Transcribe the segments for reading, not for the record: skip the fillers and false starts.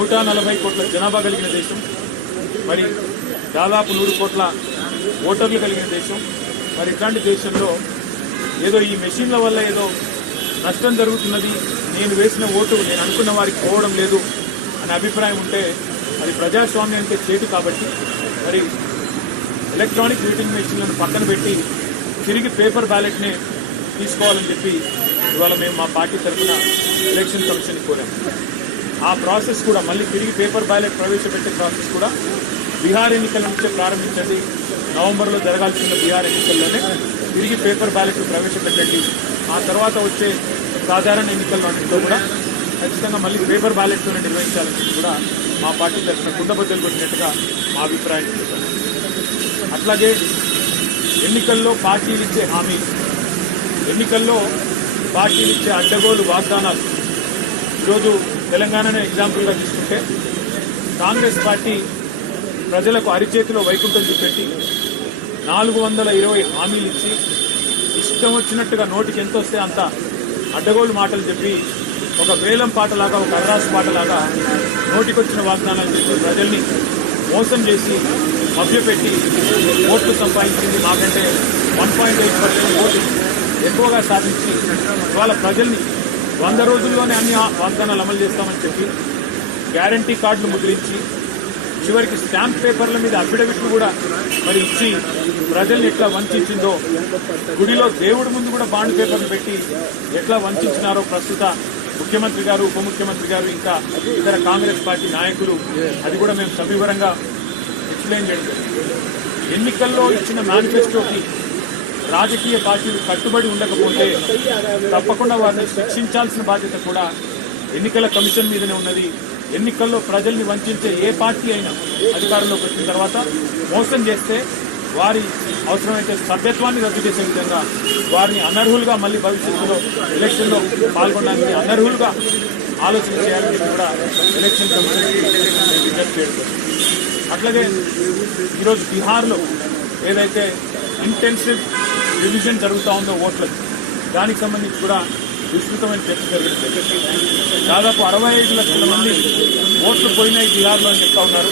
140 కోట్ల జనాభా కలిగిన దేశం, మరి దాదాపు 100 కోట్ల ఓటర్లు కలిగిన దేశం. మరి ఇట్లాంటి దేశంలో ఏదో ఈ మెషిన్ల వల్ల ఏదో నష్టం జరుగుతున్నది, నేను వేసిన ఓటు నేను అనుకున్న వారికి పోవడం లేదు అనే అభిప్రాయం ఉంటే అది ప్రజాస్వామ్యానికి చేటు. కాబట్టి మరి ఎలక్ట్రానిక్ ఓటింగ్ మెషిన్లను పక్కన పెట్టి తిరిగి పేపర్ బ్యాలెట్నే తీసుకోవాలని చెప్పి ఇవాళ మేము మా పార్టీ తరఫున ఎలక్షన్ కమిషన్ కోరాము. ఆ ప్రాసెస్ కూడా మళ్ళీ తిరిగి పేపర్ బ్యాలెట్ ప్రవేశపెట్టే ప్రాసెస్ కూడా బీహార్ ఎన్నికల నుంచే ప్రారంభించండి. నవంబర్లో జరగాల్సిన బీహార్ ఎన్నికల్లోనే తిరిగి పేపర్ బ్యాలెట్ ప్రవేశపెట్టండి. ఆ తర్వాత వచ్చే సాధారణ ఎన్నికల్లో కూడా ఖచ్చితంగా మళ్ళీ పేపర్ బ్యాలెట్తోనే నిర్వహించాలని కూడా మా పార్టీ తరఫున కుండబద్దలు కొట్టినట్టుగా మా అభిప్రాయం చెప్పారు. అట్లాగే ఎన్నికల్లో పార్టీలు ఇచ్చే హామీలు, ఎన్నికల్లో పార్టీలు ఇచ్చే అడ్డగోలు వాగ్దానాలు. ఈరోజు తెలంగాణనే ఎగ్జాంపుల్గా తీసుకుంటే కాంగ్రెస్ పార్టీ ప్రజలకు అరిచేతిలో వైకుంఠం చూపెట్టి 420 హామీలు ఇచ్చి ఇష్టం వచ్చినట్టుగా నోటికి ఎంత వస్తే అంత అడ్డగోలు మాటలు చెప్పి ఒక వేలం పాటలాగా, ఒక అర్రాసు పాటలాగా నోటికొచ్చిన వాగ్దానాలు చెప్పి ప్రజల్ని మోసం చేసి మభ్యపెట్టి ఓట్లు సంపాదించింది. మాకంటే 1.8% ఓట్లు ఎక్కువగా సాధించి ఇవాళ ప్రజల్ని 100 రోజుల్లోనే అన్ని వాగ్దానాలు అమలు చేస్తామని చెప్పి గ్యారంటీ కార్డులు ముద్రించి చివరికి స్టాంప్ పేపర్ల మీద అఫిడవిట్లు కూడా మరి ఇచ్చి ప్రజల్ని ఎట్లా వంచిందో, గుడిలో దేవుడి ముందు కూడా బాండ్ పేపర్లు పెట్టి ఎట్లా వంచినారో ప్రస్తుత ముఖ్యమంత్రి గారు, ఉప ముఖ్యమంత్రి గారు, ఇంకా ఇతర కాంగ్రెస్ పార్టీ నాయకులు, అది కూడా మేము సవివరంగా ఎక్స్ప్లెయిన్ చేయడం. ఎన్నికల్లో ఇచ్చిన మేనిఫెస్టోకి రాజకీయ పార్టీలు కట్టుబడి ఉండకపోతే తప్పకుండా వారిని శిక్షించాల్సిన బాధ్యత కూడా ఎన్నికల కమిషన్ మీదనే ఉన్నది. ఎన్నికల్లో ప్రజల్ని వంచే ఏ పార్టీ అయినా అధికారంలోకి వచ్చిన తర్వాత మోసం చేస్తే వారి అవసరమైతే సభ్యత్వాన్ని రద్దు చేసే విధంగా వారిని అనర్హులుగా మళ్ళీ భవిష్యత్తులో ఎలక్షన్లో పాల్గొనడానికి అనర్హులుగా ఆలోచన చేయాలని కూడా ఎలక్షన్ కమిషన్ విజ్ఞప్తి చేస్తారు. అట్లాగే ఈరోజు బీహార్లో ఏదైతే ఇంటెన్సివ్ రివిజన్ జరుగుతూ ఉందో ఓట్లకు, దానికి సంబంధించి కూడా విస్తృతమైన చర్చ జరిగింది. దాదాపు 65 లక్షల మంది ఓట్లు పోయినాయి బీహార్లో అని చెప్తా ఉన్నారు.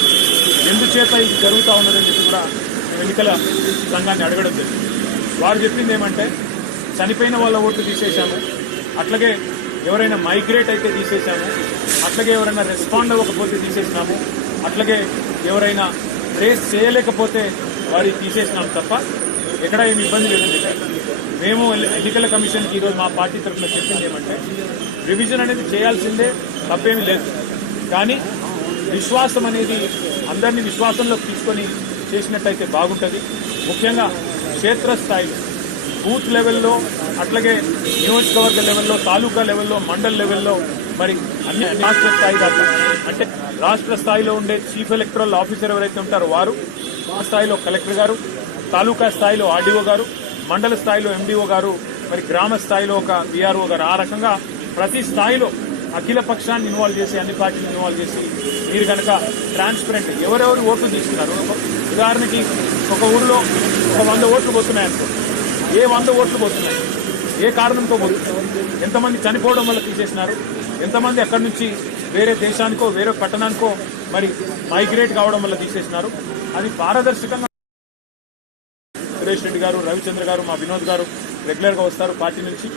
ఎందుచేత ఇది జరుగుతూ ఉన్నదని చెప్పి కూడా ఎన్నికల సంఘాన్ని అడగడం జరిగింది. వారు చెప్పింది ఏమంటే, చనిపోయిన వాళ్ళ ఓట్లు తీసేశాము, అట్లాగే ఎవరైనా మైగ్రేట్ అయితే తీసేశాము, అట్లాగే ఎవరైనా రెస్పాండ్ అవ్వకపోతే తీసేసినాము, అట్లాగే ఎవరైనా ట్రేస్ చేయలేకపోతే వారికి తీసేసినాము తప్ప ఎక్కడ ఏమి ఇబ్బంది లేదని చెప్పారు. మేము ఎన్నికల కమిషన్కి ఈరోజు మా పార్టీ తరఫున చెప్పింది ఏమంటే, రివిజన్ అనేది చేయాల్సిందే, తప్పేమీ లేదు. కానీ విశ్వాసం అనేది అందరినీ విశ్వాసంలోకి తీసుకొని చేసినట్టయితే బాగుంటుంది. ముఖ్యంగా క్షేత్రస్థాయిలో, బూత్ లెవెల్లో, అట్లాగే నియోజకవర్గ లెవెల్లో, తాలూకా లెవెల్లో, మండల్ లెవెల్లో, మరి అన్ని రాష్ట్ర స్థాయి దాకా, అంటే రాష్ట్ర స్థాయిలో ఉండే చీఫ్ ఎలక్టరల్ ఆఫీసర్ ఎవరైతే ఉంటారో వారు, ఆ స్థాయిలో కలెక్టర్ గారు, తాలూకా స్థాయిలో ఆర్డీఓ గారు, మండల స్థాయిలో ఎండీఓ గారు, మరి గ్రామ స్థాయిలో ఒక వీఆర్ఓ గారు, ఆ రకంగా ప్రతి స్థాయిలో అఖిల పక్షాన్ని ఇన్వాల్వ్ చేసి, అన్ని పార్టీలు ఇన్వాల్వ్ చేసి మీరు కనుక ట్రాన్స్పరెంట్ ఎవరెవరు ఓట్లు తీసుకున్నారు. ఉదాహరణకి ఒక ఊరిలో ఒక 100 ఓట్లు పోతున్నాయనుకో, ఏ 100 ఓట్లు పోతున్నాయి, ఏ కారణంతో పోతున్నాయి, ఎంతమంది చనిపోవడం వల్ల తీసేసినారు, ఎంతమంది అక్కడి నుంచి వేరే దేశానికో వేరే పట్టణానికో మరి మైగ్రేట్ కావడం వల్ల తీసేసినారు. అది పారదర్శకంగా సురేష్ రెడ్డి గారు, రవిచంద్ర గారు, మా వినోద్ గారు రెగ్యులర్గా వస్తారు పార్టీ నుంచి.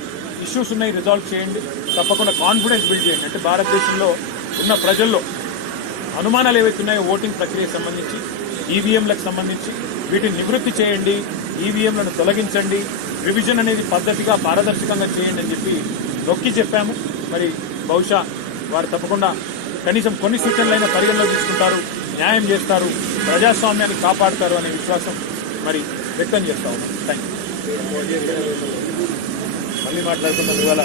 ఇష్యూస్ ఉన్నాయి, రిజాల్వ్ చేయండి, తప్పకుండా కాన్ఫిడెన్స్ బిల్డ్ చేయండి. అంటే భారతదేశంలో ఉన్న ప్రజల్లో అనుమానాలు ఏవైతే ఉన్నాయో ఓటింగ్ ప్రక్రియకు సంబంధించి, ఈవీఎంలకు సంబంధించి వీటిని నివృత్తి చేయండి, ఈవీఎంలను తొలగించండి, రివిజన్ అనేది పద్ధతిగా పారదర్శకంగా చేయండి అని చెప్పి నొక్కి చెప్పాము. మరి బహుశా వారు తప్పకుండా కనీసం కొన్ని సూచనలైన పరిగణలో తీసుకుంటారు, న్యాయం చేస్తారు, ప్రజాస్వామ్యాన్ని కాపాడుతారు అనే విశ్వాసం మరి వ్యక్తం చేస్తా ఉన్నాం. Thank you. మళ్ళీ మాట్లాడుకున్నాం. ఇవాళ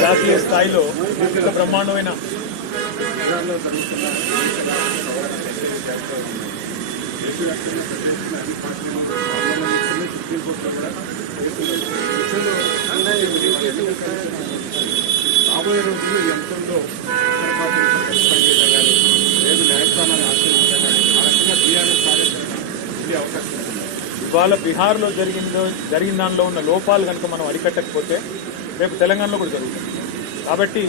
జాతీయ స్థాయిలో ఇంత బ్రహ్మాండమైన రాబోయే రోజుల్లో ఎంతో లేదు న్యాయస్థానాన్ని ఆశ్రయించాలి ఆ రకంగా బీఆర్ఎస్ ఇది అవకాశం. ఇవాళ బీహార్లో జరిగిన దానిలో ఉన్న లోపాలు కనుక మనం అరికట్టకపోతే రేపు తెలంగాణలో కూడా జరుగుతుంది. కాబట్టి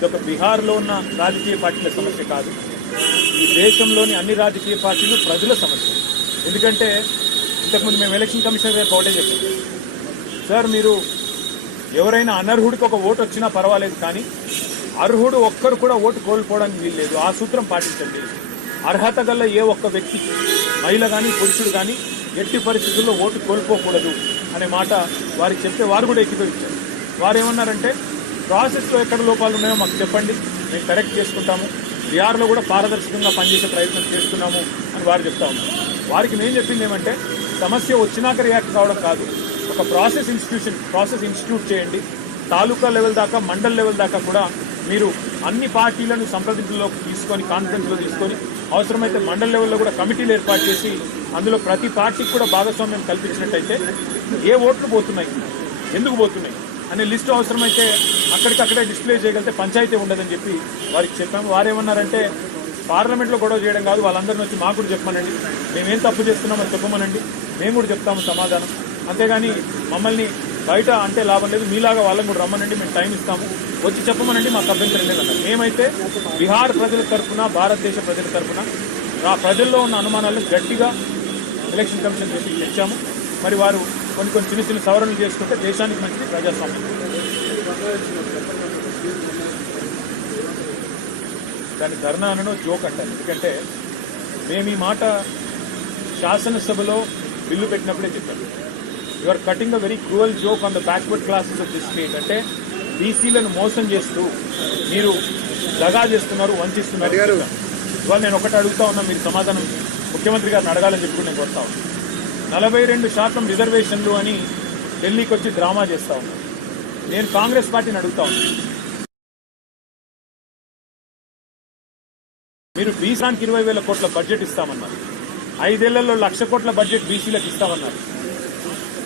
ఇదొక బీహార్లో ఉన్న రాజకీయ పార్టీల సమస్య కాదు, ఈ దేశంలోని అన్ని రాజకీయ పార్టీలు ప్రజల సమస్య. ఎందుకంటే ఇంతకుముందు మేము ఎలక్షన్ కమిషనర్ గారికి ఒకటే చెప్పాం, సార్ మీరు ఎవరైనా అనర్హుడికి ఒక ఓటు వచ్చినా పర్వాలేదు, కానీ అర్హుడు ఒక్కరు కూడా ఓటు కోల్పోవడానికి వీల్లేదు. ఆ సూత్రం పాటించండి. అర్హత గల ఏ ఒక్క వ్యక్తి, మహిళ కానీ పురుషుడు కానీ ఎట్టి పరిస్థితుల్లో ఓటు కోల్పోకూడదు అనే మాట వారికి చెప్తే వారు కూడా ఏకీభవించారు. వారు ఏమన్నారంటే ప్రాసెస్లో ఎక్కడ లోపాలు ఉన్నాయో మాకు చెప్పండి, మేము కరెక్ట్ చేసుకుంటాము, బీహార్లో కూడా పారదర్శకంగా పనిచేసే ప్రయత్నం చేస్తున్నాము అని వారు చెప్తా ఉన్నారు. వారికి నేను చెప్పింది ఏమంటే సమస్య వచ్చినాక రియాక్ట్ కావడం కాదు, ఒక ప్రాసెస్ ఇన్స్టిట్యూట్ చేయండి. తాలూకా లెవెల్ దాకా, మండల్ లెవెల్ దాకా కూడా మీరు అన్ని పార్టీలను సంప్రదింపుల్లోకి తీసుకొని, కాన్ఫరెన్స్లో తీసుకొని, అవసరమైతే మండల్ లెవెల్లో కూడా కమిటీలు ఏర్పాటు చేసి అందులో ప్రతి పార్టీకి కూడా భాగస్వామ్యం కల్పించినట్టయితే ఏ ఓట్లు పోతున్నాయి, ఎందుకు పోతున్నాయి అనే లిస్టు అవసరమైతే అక్కడికక్కడే డిస్ప్లే చేయగలిగితే పంచాయతీ ఉండదని చెప్పి వారికి చెప్పాము. వారేమన్నారంటే పార్లమెంట్లో గొడవ చేయడం కాదు, వాళ్ళందరినీ వచ్చి మాకు కూడా చెప్పమనండి, మేమేం తప్పు చేస్తున్నామో చెప్పమనండి, మేము కూడా చెప్తాము సమాధానం, అంతేగాని మమ్మల్ని బయట అంటే లాభం లేదు, మీలాగా వాళ్ళని కూడా రమ్మనండి, మేము టైం ఇస్తాము, వచ్చి చెప్పమనండి, మాకు అభ్యంతరం లేదన్నారు. మేమైతే బీహార్ ప్రజల తరఫున, భారతదేశ ప్రజల తరఫున ఆ ప్రజల్లో ఉన్న అనుమానాలను గట్టిగా ఎలక్షన్ కమిషన్ చేసి తెచ్చాము. మరి వారు కొన్ని చిన్న చిన్న సవరణలు చేసుకుంటే దేశానికి మంచిది, ప్రజాస్వామ్యం. దాని ధర్నా అనో జోక్ అంటారు. ఎందుకంటే మేము ఈ మాట శాసనసభలో బిల్లు పెట్టినప్పుడే చెప్పాను, you are cutting a very cruel joke on the backward classes of this state. అంటే బీసీలను మోసం చేస్తూ మీరు దగా చేస్తున్నారు, వంచిస్తున్నారు. ఇవాళ నేను ఒకటి అడుగుతా ఉన్నా, మీరు సమాధానం ముఖ్యమంత్రి గారిని అడగాలని చెప్పి నేను కోరుతా ఉన్నాను. 42% రిజర్వేషన్లు అని ఢిల్లీకి వచ్చి డ్రామా చేస్తా ఉన్నాను. నేను కాంగ్రెస్ పార్టీని అడుగుతా ఉన్నాను, మీరు బీసీకి 20,000 కోట్ల బడ్జెట్ ఇస్తామన్నారు, 5 ఏళ్లలో 1,00,000 కోట్ల బడ్జెట్ బీసీలకు ఇస్తామన్నారు,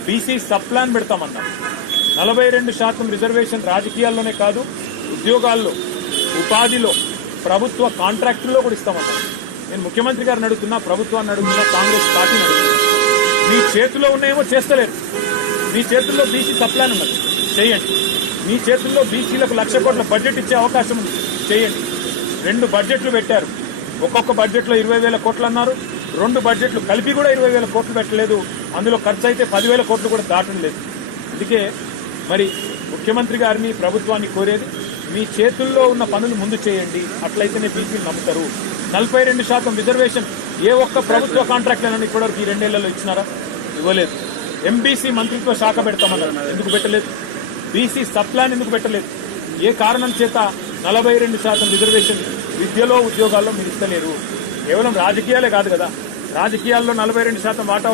బీసీ సబ్ ప్లాన్ పెడతామన్నారు. 42% రిజర్వేషన్ రాజకీయాల్లోనే కాదు, ఉద్యోగాల్లో, ఉపాధిలో, ప్రభుత్వ కాంట్రాక్టుల్లో కూడా ఇస్తామన్నారు. నేను ముఖ్యమంత్రి గారిని అడుగుతున్నా, ప్రభుత్వాన్ని అడుగుతున్నా, కాంగ్రెస్ పార్టీని అడుగుతున్నా, మీ చేతుల్లో ఉన్నాయేమో చేస్తలేరు. మీ చేతుల్లో బీసీ సబ్ ప్లాన్ ఉన్నది, చేయండి. మీ చేతుల్లో బీసీలకు 1,00,000 కోట్ల బడ్జెట్ ఇచ్చే అవకాశం ఉంది, చేయండి. 2 బడ్జెట్లు పెట్టారు, ఒక్కొక్క బడ్జెట్లో 20,000 కోట్లు అన్నారు, 2 బడ్జెట్లు కలిపి కూడా 20,000 కోట్లు పెట్టలేదు. అందులో ఖర్చు అయితే 10,000 కోట్లు కూడా దాటం లేదు. అందుకే మరి ముఖ్యమంత్రి గారిని, ప్రభుత్వాన్ని కోరేది, మీ చేతుల్లో ఉన్న పనులు ముందు చేయండి, అట్లయితేనే బీసీలు నమ్ముతారు. 42% రిజర్వేషన్ ఏ ఒక్క ప్రభుత్వ కాంట్రాక్ట్లను ఇప్పటివరకు ఈ 2 ఏళ్లలో ఇచ్చినారా? ఇవ్వలేదు. ఎంబీసీ మంత్రిత్వ శాఖ పెడతామన్నారు, ఎందుకు పెట్టలేదు? బీసీ సబ్ ప్లాన్ ఎందుకు పెట్టలేదు? ఏ కారణం చేత 42% రిజర్వేషన్ విద్యలో, ఉద్యోగాల్లో మీరు ఇస్తలేరు? కేవలం రాజకీయాలే కాదు కదా, రాజకీయాల్లో 42% వాటా